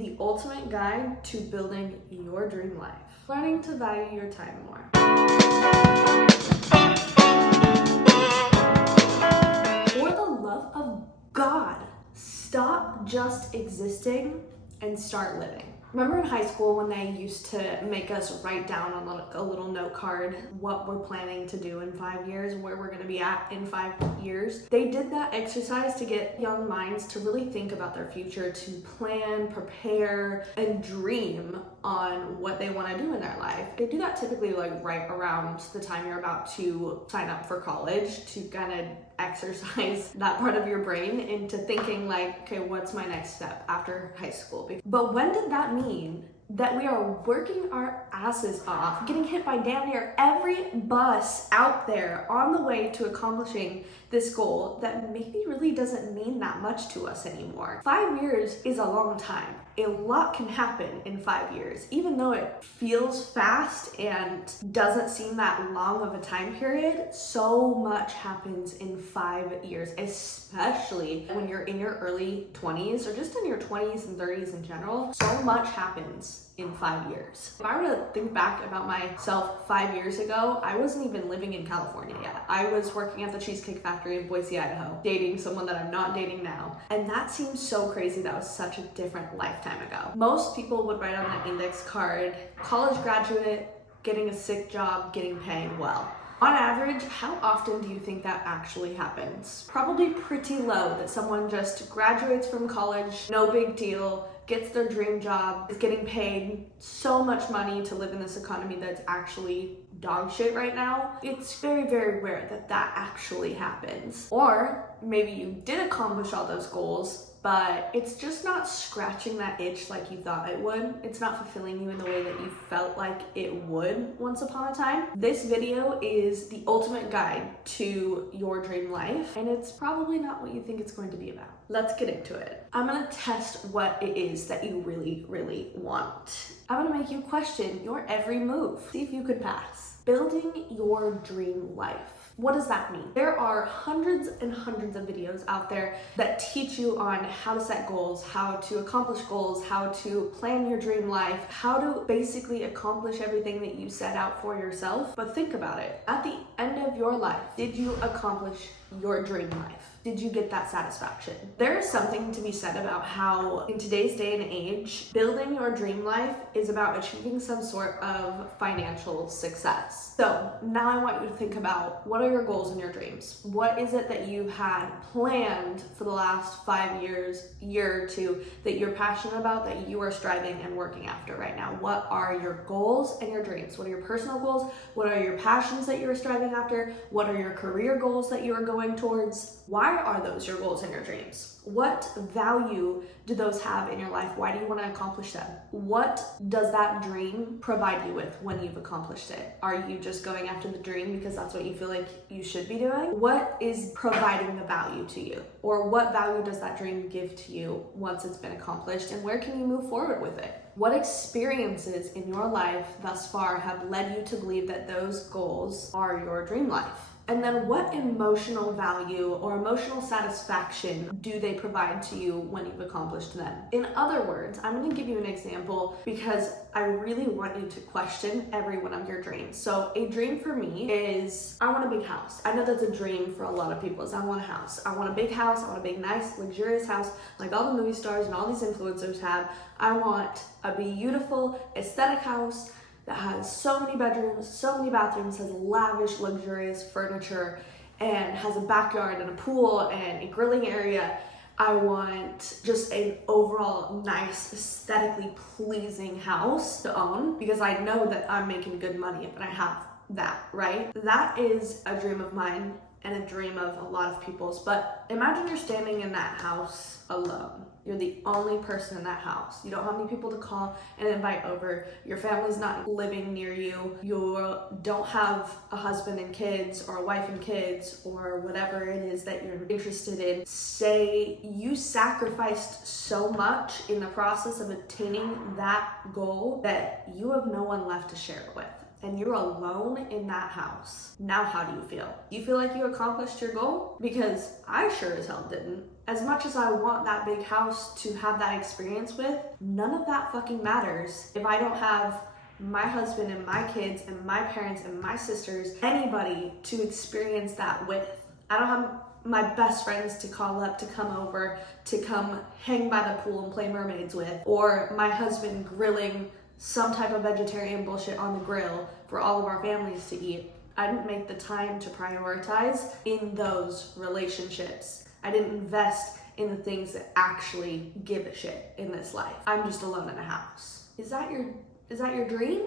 the ultimate guide to building your dream life. Learning to value your time more. For the love of God, stop just existing and start living. Remember in high school when they used to make us write down on a little note card what we're planning to do in 5 years, where we're going to be at in 5 years? They did that exercise to get young minds to really think about their future, to plan, prepare, and dream on what they want to do in their life. They do that typically like right around the time you're about to sign up for college, to kind of exercise that part of your brain into thinking like, okay, what's my next step after high school? But when did that mean that we are working our asses off, getting hit by damn near every bus out there on the way to accomplishing this goal that maybe really doesn't mean that much to us anymore? 5 years is a long time. A lot can happen in 5 years. Even though it feels fast and doesn't seem that long of a time period, so much happens in 5 years, especially when you're in your early 20s or just in your 20s and 30s in general. So much happens in 5 years. If I were to think back about myself 5 years ago, I wasn't even living in California yet. I was working at the Cheesecake Factory in Boise, Idaho, dating someone that I'm not dating now. And that seems so crazy. That was such a different lifetime ago. Most people would write on that index card, college graduate, getting a sick job, getting paid well. On average, how often do you think that actually happens? Probably pretty low, that someone just graduates from college, no big deal, gets their dream job, is getting paid so much money to live in this economy that's actually dog shit right now. It's very, very rare that that actually happens. Or maybe you did accomplish all those goals, but it's just not scratching that itch like you thought it would. It's not fulfilling you in the way that you felt like it would once upon a time. This video is the ultimate guide to your dream life, and it's probably not what you think it's going to be about. Let's get into it. I'm gonna test what it is that you really, really want. I'm gonna make you question your every move. See if you could pass. Building your dream life. What does that mean? There are hundreds and hundreds of videos out there that teach you on how to set goals, how to accomplish goals, how to plan your dream life, how to basically accomplish everything that you set out for yourself. But think about it. At the end of your life, did you accomplish your dream life? Did you get that satisfaction? There is something to be said about how in today's day and age, building your dream life is about achieving some sort of financial success. So now I want you to think about, what are your goals and your dreams? What is it that you had planned for the last 5 years, year or two, that you're passionate about, that you are striving and working after right now? What are your goals and your dreams? What are your personal goals? What are your passions that you're striving after? What are your career goals that you are going towards? Why are those your goals and your dreams? What value do those have in your life? Why do you want to accomplish them? What does that dream provide you with when you've accomplished it? Are you just going after the dream because that's what you feel like you should be doing? What is providing the value to you? Or what value does that dream give to you once it's been accomplished? And where can you move forward with it? What experiences in your life thus far have led you to believe that those goals are your dream life? And then what emotional value or emotional satisfaction do they provide to you when you've accomplished them? In other words, I'm going to give you an example because I really want you to question every one of your dreams. So a dream for me is, I want a big house. I know that's a dream for a lot of people, is I want a house. I want a big house. I want a big, nice, luxurious house like all the movie stars and all these influencers have. I want a beautiful, aesthetic house that has so many bedrooms, so many bathrooms, has lavish, luxurious furniture, and has a backyard and a pool and a grilling area. I want just an overall nice, aesthetically pleasing house to own because I know that I'm making good money if I have that, right? That is a dream of mine and a dream of a lot of people's. But imagine you're standing in that house alone. You're the only person in that house. You don't have any people to call and invite over. Your family's not living near you. You don't have a husband and kids or a wife and kids or whatever it is that you're interested in. Say you sacrificed so much in the process of attaining that goal that you have no one left to share it with. And you're alone in that house. Now how do you feel? You feel like you accomplished your goal? Because I sure as hell didn't. As much as I want that big house to have that experience with, none of that fucking matters if I don't have my husband and my kids and my parents and my sisters, anybody to experience that with. I don't have my best friends to call up to come over, to come hang by the pool and play mermaids with, or my husband grilling some type of vegetarian bullshit on the grill for all of our families to eat. I didn't make the time to prioritize in those relationships. I didn't invest in the things that actually give a shit in this life. I'm just alone in a house. Is that your dream?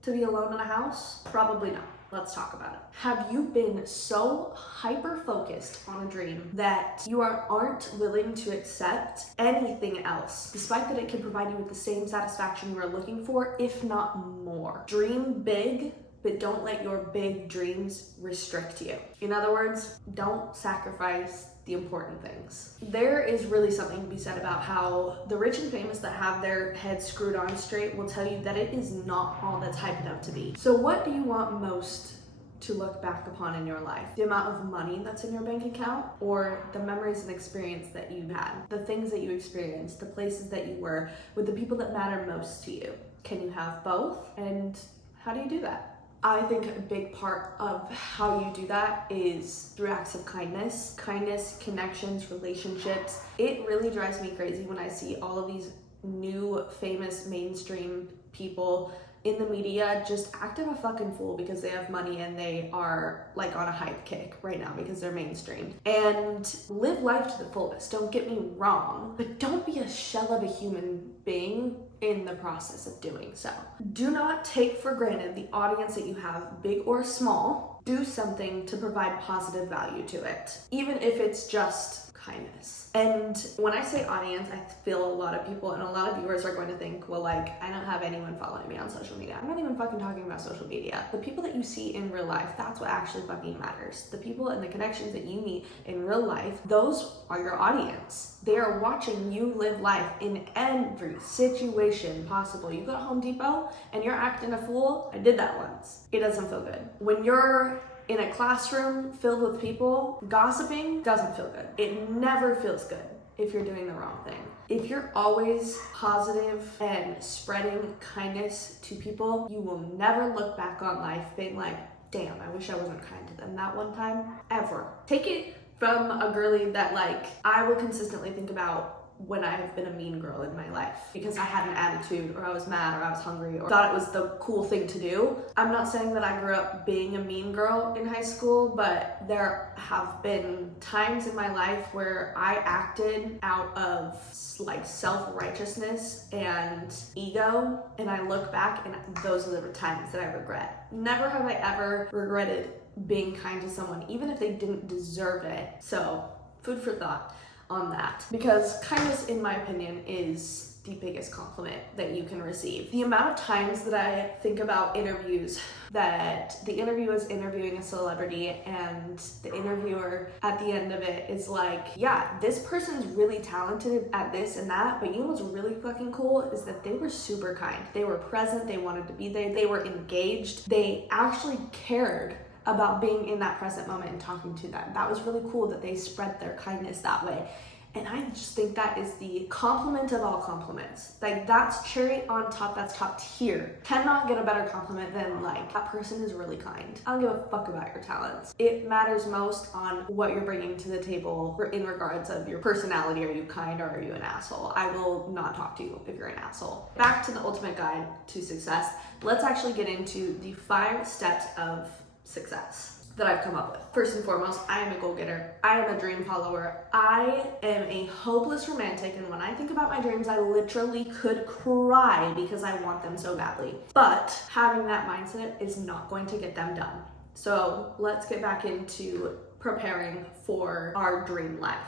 To be alone in a house? Probably not. Let's talk about it. Have you been so hyper-focused on a dream that you aren't willing to accept anything else, despite that it can provide you with the same satisfaction you are looking for, if not more? Dream big, but don't let your big dreams restrict you. In other words, don't sacrifice the important things. There is really something to be said about how the rich and famous that have their heads screwed on straight will tell you that it is not all that's hyped up to be. So what do you want most to look back upon in your life? The amount of money that's in your bank account, or the memories and experience that you had, the things that you experienced, the places that you were, with the people that matter most to you? Can you have both? And how do you do that? I think a big part of how you do that is through acts of kindness. Kindness, connections, relationships. It really drives me crazy when I see all of these new famous mainstream people in the media just acting a fucking fool because they have money and they are like on a hype kick right now because they're mainstream. And live life to the fullest, don't get me wrong, but don't be a shell of a human being in the process of doing so. Do not take for granted the audience that you have, big or small. Do something to provide positive value to it, even if it's just kindness. And when I say audience, I feel a lot of people and a lot of viewers are going to think, well, like, I don't have anyone following me on social media. I'm not even fucking talking about social media. The people that you see in real life, that's what actually fucking matters. The people and the connections that you meet in real life, those are your audience. They are watching you live life in every situation possible. You go to Home Depot and you're acting a fool. I did that once. It doesn't feel good. When you're in a classroom filled with people, gossiping doesn't feel good. It never feels good if you're doing the wrong thing. If you're always positive and spreading kindness to people, you will never look back on life being like, damn, I wish I wasn't kind to them that one time, ever. Take it from a girly that, like, I will consistently think about when I have been a mean girl in my life because I had an attitude, or I was mad, or I was hungry, or thought it was the cool thing to do. I'm not saying that I grew up being a mean girl in high school, but there have been times in my life where I acted out of like self-righteousness and ego, and I look back and those are the times that I regret. Never have I ever regretted being kind to someone, even if they didn't deserve it. So, food for thought on that, because kindness, in my opinion, is the biggest compliment that you can receive. The amount of times that I think about interviews that the interviewer is interviewing a celebrity and the interviewer at the end of it is like, yeah, this person's really talented at this and that, but you know what's really fucking cool is that they were super kind. They were present, they wanted to be there, they were engaged, they actually cared about being in that present moment and talking to them. That was really cool that they spread their kindness that way. And I just think that is the compliment of all compliments. Like, that's cherry on top, that's top tier. Cannot get a better compliment than, like, that person is really kind. I don't give a fuck about your talents. It matters most on what you're bringing to the table in regards of your personality. Are you kind or are you an asshole? I will not talk to you if you're an asshole. Back to the ultimate guide to success. Let's actually get into the 5 steps of success that I've come up with. First and foremost, I am a goal-getter. I am a dream follower. I am a hopeless romantic, and when I think about my dreams, I literally could cry because I want them so badly. But having that mindset is not going to get them done. So let's get back into preparing for our dream life.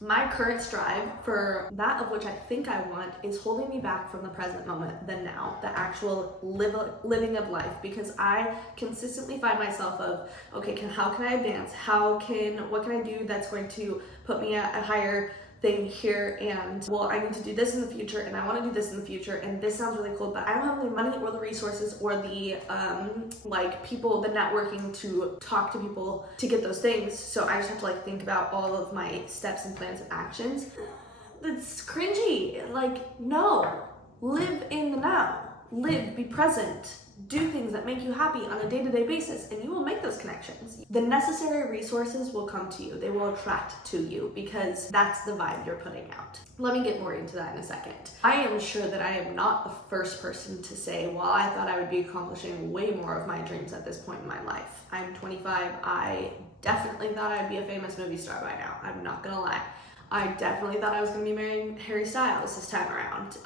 My current strive for that of which I think I want is holding me back from the present moment, the now, the actual living of life, because I consistently find myself of, okay, how can I advance? What can I do that's going to put me at a higher thing here, and well, I need to do this in the future, and I want to do this in the future, and this sounds really cool, but I don't have the money or the resources or the like people, the networking to talk to people to get those things. So I just have to like think about all of my steps and plans and actions. It's cringy. Like, no, live in the now. Live, be present, do things that make you happy on a day-to-day basis, and you will make those connections. The necessary resources will come to you. They will attract to you because that's the vibe you're putting out. Let me get more into that in a second. I am sure that I am not the first person to say, well, I thought I would be accomplishing way more of my dreams at this point in my life. I'm 25. I definitely thought I'd be a famous movie star by now. I'm not gonna lie. I definitely thought I was going to be marrying Harry Styles this time around.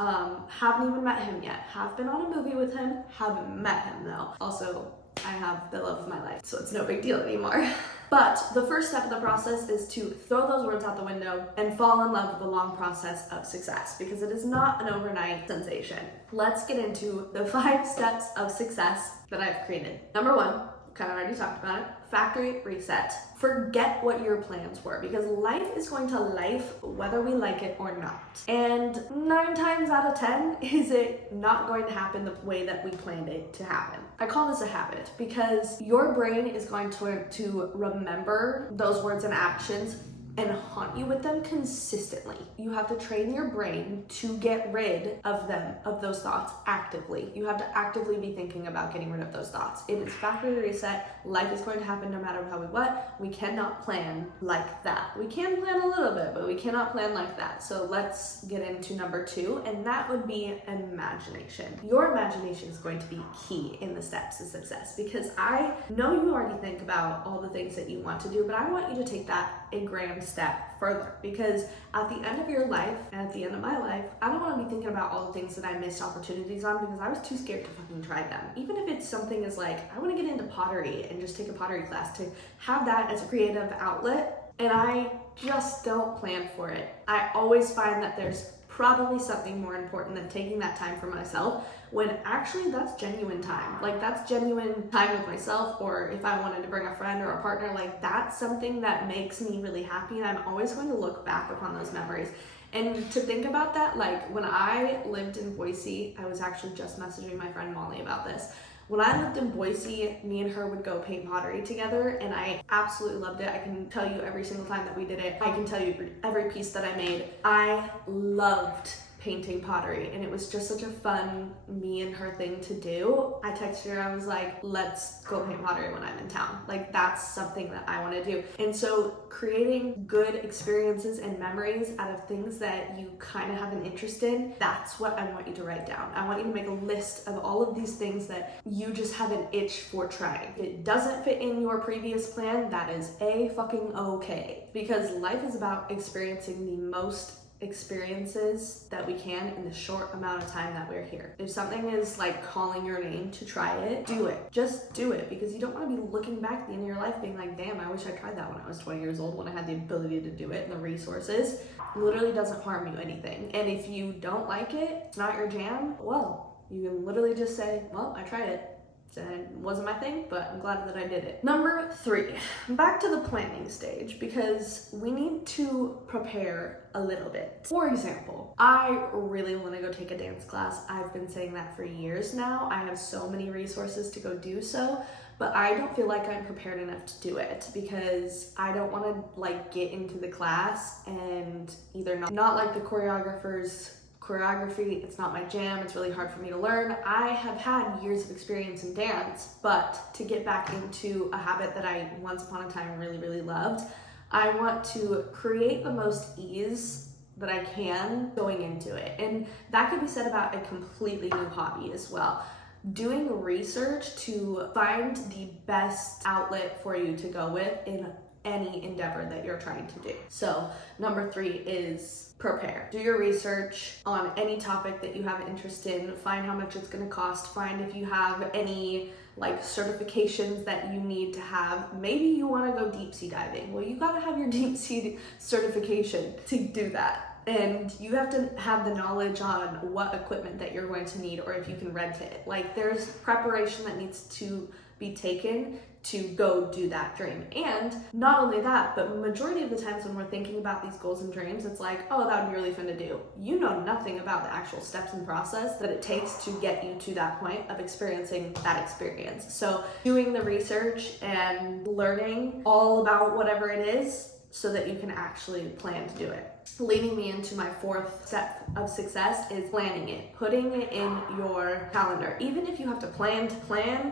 Haven't even met him yet. Have been on a movie with him. Haven't met him though. Also, I have the love of my life, so it's no big deal anymore. But the first step of the process is to throw those words out the window and fall in love with the long process of success, because it is not an overnight sensation. Let's get into the 5 steps of success that I've created. Number 1, kind of already talked about it, factory reset. Forget what your plans were, because life is going to life whether we like it or not. And 9 times out of 10 is it not going to happen the way that we planned it to happen. I call this a habit because your brain is going to remember those words and actions and haunt you with them consistently. You have to train your brain to get rid of them, of those thoughts actively. You have to actively be thinking about getting rid of those thoughts. It is factory reset. Life is going to happen no matter how we what. We cannot plan like that. We can plan a little bit, but we cannot plan like that. So let's get into number 2, and that would be imagination. Your imagination is going to be key in the steps to success, because I know you already think about all the things that you want to do, but I want you to take that a grand step further, because at the end of your life and at the end of my life, I don't want to be thinking about all the things that I missed opportunities on because I was too scared to fucking try them. Even if it's something as like, I want to get into pottery and just take a pottery class, to have that as a creative outlet, and I just don't plan for it. I always find that there's probably something more important than taking that time for myself, when actually that's genuine time. Like, that's genuine time with myself, or if I wanted to bring a friend or a partner, like that's something that makes me really happy, and I'm always going to look back upon those memories. And to think about that, like when I lived in Boise, I was actually just messaging my friend Molly about this. When I lived in Boise, me and her would go paint pottery together, and I absolutely loved it. I can tell you every single time that we did it. I can tell you every piece that I made. I loved painting pottery, and it was just such a fun me and her thing to do. I texted her, I was like, let's go paint pottery when I'm in town. Like, that's something that I want to do. And so creating good experiences and memories out of things that you kind of have an interest in, that's what I want you to write down. I want you to make a list of all of these things that you just have an itch for trying. If it doesn't fit in your previous plan, that is fucking okay, because life is about experiencing the most experiences that we can in the short amount of time that we're here. If something is like calling your name to try it, do it. Just do it, because you don't want to be looking back at the end of your life being like, damn, I wish I tried that when I was 20 years old, when I had the ability to do it and the resources. It literally doesn't harm you anything. And if you don't like it, it's not your jam, well, you can literally just say, well, I tried it. It wasn't my thing, but I'm glad that I did it. Number 3, back to the planning stage, because we need to prepare a little bit. For example, I really want to go take a dance class. I've been saying that for years now. I have so many resources to go do so, but I don't feel like I'm prepared enough to do it, because I don't want to like get into the class and either not like the choreographer's choreography, it's not my jam, it's really hard for me to learn. I have had years of experience in dance, but to get back into a habit that I once upon a time really, really loved, I want to create the most ease that I can going into it. And that could be said about a completely new hobby as well. Doing research to find the best outlet for you to go with in any endeavor that you're trying to do. So number 3 is prepare. Do your research on any topic that you have interest in. Find how much it's going to cost. Find if you have any like certifications that you need to have. Maybe you want to go deep sea diving. Well, you got to have your deep sea certification to do that. And you have to have the knowledge on what equipment that you're going to need, or if you can rent it. Like, there's preparation that needs to be taken to go do that dream. And not only that, but majority of the times when we're thinking about these goals and dreams, it's like, oh, that would be really fun to do. You know nothing about the actual steps and process that it takes to get you to that point of experiencing that experience. So doing the research and learning all about whatever it is so that you can actually plan to do it. Leading me into my fourth step of success is planning it, putting it in your calendar. Even if you have to plan,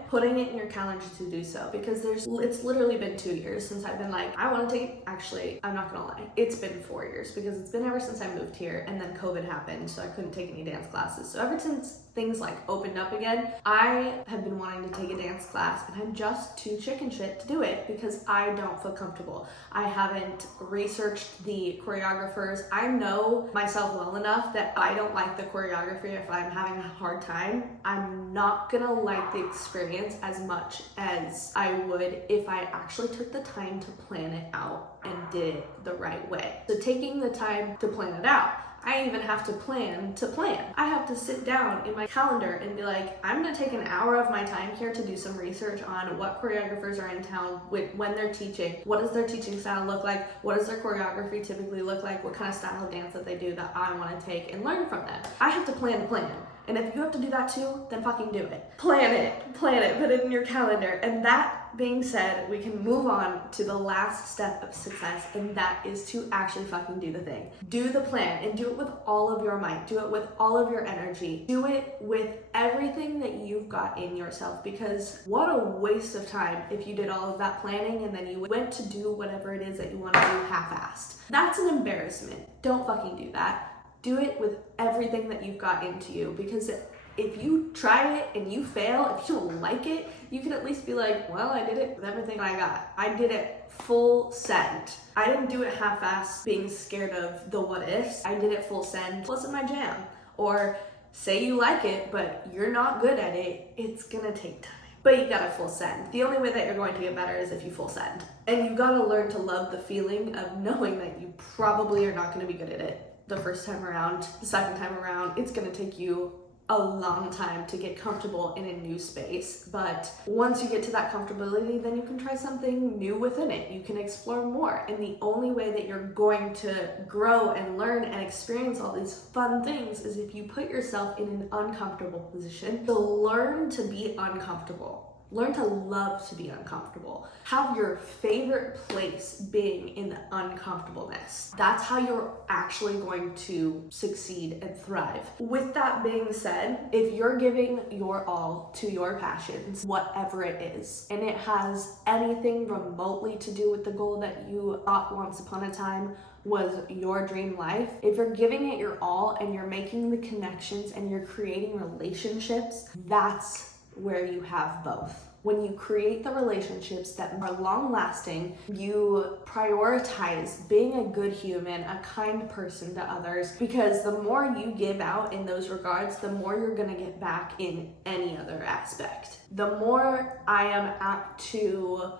putting it in your calendar to do so, because it's literally been 2 years since I've been like, I want to take, actually, I'm not gonna lie, it's been 4 years, because it's been ever since I moved here, and then COVID happened, so I couldn't take any dance classes. So ever since things like opened up again, I have been wanting to take a dance class, and I'm just too chicken shit to do it because I don't feel comfortable. I haven't researched the choreographers. I know myself well enough that I don't like the choreography. If I'm having a hard time, I'm not gonna like the experience as much as I would if I actually took the time to plan it out and did it the right way. So taking the time to plan it out, I even have to plan to plan. I have to sit down in my calendar and be like, I'm gonna take an hour of my time here to do some research on what choreographers are in town, when they're teaching, what does their teaching style look like, what does their choreography typically look like, what kind of style of dance that they do that I wanna take and learn from them. I have to plan to plan. And if you have to do that too, then fucking do it. Plan it, put it in your calendar. And that being said, we can move on to the last step of success, and that is to actually fucking do the thing. Do the plan, and do it with all of your might. Do it with all of your energy. Do it with everything that you've got in yourself, because what a waste of time if you did all of that planning and then you went to do whatever it is that you want to do half-assed. That's an embarrassment. Don't fucking do that. Do it with everything that you've got into you, because if you try it and you fail, if you don't like it, you can at least be like, well, I did it with everything I got. I did it full send. I didn't do it half-assed being scared of the what ifs. I did it full send. Wasn't my jam. Or say you like it, but you're not good at it. It's gonna take time. But you gotta full send. The only way that you're going to get better is if you full send. And you gotta learn to love the feeling of knowing that you probably are not gonna be good at it the first time around, the second time around. It's gonna take you a long time to get comfortable in a new space. But once you get to that comfortability, then you can try something new within it. You can explore more. And the only way that you're going to grow and learn and experience all these fun things is if you put yourself in an uncomfortable position. So learn to be uncomfortable. Learn to love to be uncomfortable. Have your favorite place being in the uncomfortableness. That's how you're actually going to succeed and thrive. With that being said, if you're giving your all to your passions, whatever it is, and it has anything remotely to do with the goal that you thought once upon a time was your dream life, if you're giving it your all and you're making the connections and you're creating relationships, that's where you have both. When you create the relationships that are long lasting, you prioritize being a good human, a kind person to others, because the more you give out in those regards, the more you're gonna get back in any other aspect. The more I am apt to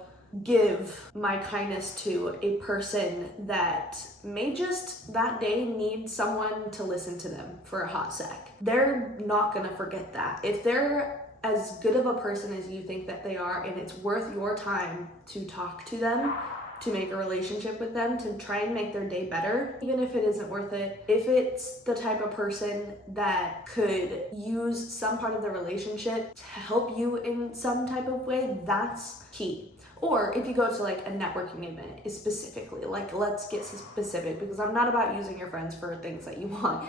give my kindness to a person that may just that day need someone to listen to them for a hot sec, they're not gonna forget that. If they're as good of a person as you think that they are, and it's worth your time to talk to them, to make a relationship with them, to try and make their day better, even if it isn't worth it, if it's the type of person that could use some part of the relationship to help you in some type of way, that's key. Or if you go to like a networking event, is specifically, like, let's get specific, because I'm not about using your friends for things that you want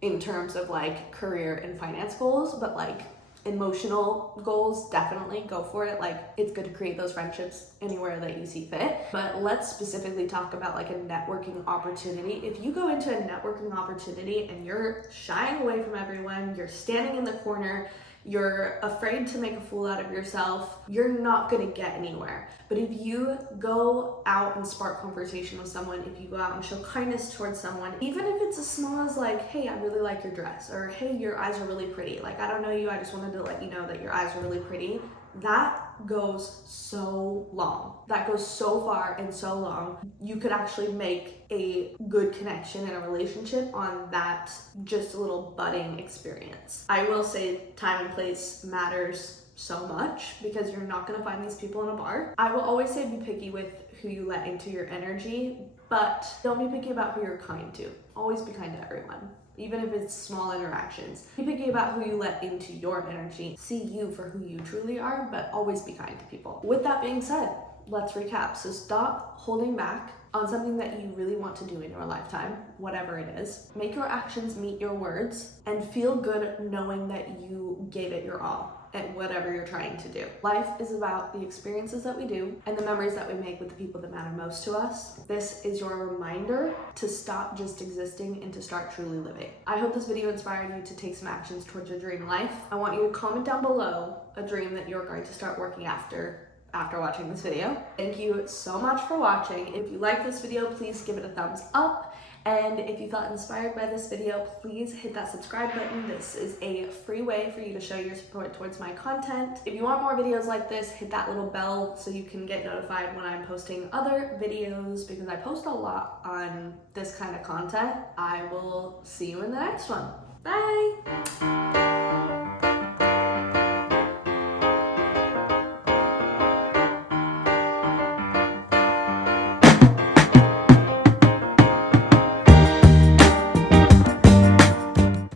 in terms of like career and finance goals, but like emotional goals, definitely go for it. Like, it's good to create those friendships anywhere that you see fit. But let's specifically talk about like a networking opportunity. If you go into a networking opportunity and you're shying away from everyone, you're standing in the corner, you're afraid to make a fool out of yourself, you're not gonna get anywhere. But if you go out and spark conversation with someone, if you go out and show kindness towards someone, even if it's as small as like, hey, I really like your dress, or hey, your eyes are really pretty. Like, I don't know you, I just wanted to let you know that your eyes are really pretty. That goes so long. That goes so far and so long. You could actually make a good connection in a relationship on that just a little budding experience. I will say time and place matters so much because you're not gonna find these people in a bar. I will always say be picky with who you let into your energy, but don't be picky about who you're kind to. Always be kind to everyone, even if it's small interactions. Be picky about who you let into your energy. See you for who you truly are, but always be kind to people. With that being said, let's recap. So stop holding back on something that you really want to do in your lifetime, whatever it is. Make your actions meet your words and feel good knowing that you gave it your all at whatever you're trying to do. Life is about the experiences that we do and the memories that we make with the people that matter most to us. This is your reminder to stop just existing and to start truly living. I hope this video inspired you to take some actions towards your dream life. I want you to comment down below a dream that you're going to start working after watching this video. Thank you so much for watching. If you like this video, please give it a thumbs up. And if you felt inspired by this video, please hit that subscribe button. This is a free way for you to show your support towards my content. If you want more videos like this, hit that little bell so you can get notified when I'm posting other videos, because I post a lot on this kind of content. I will see you in the next one. Bye!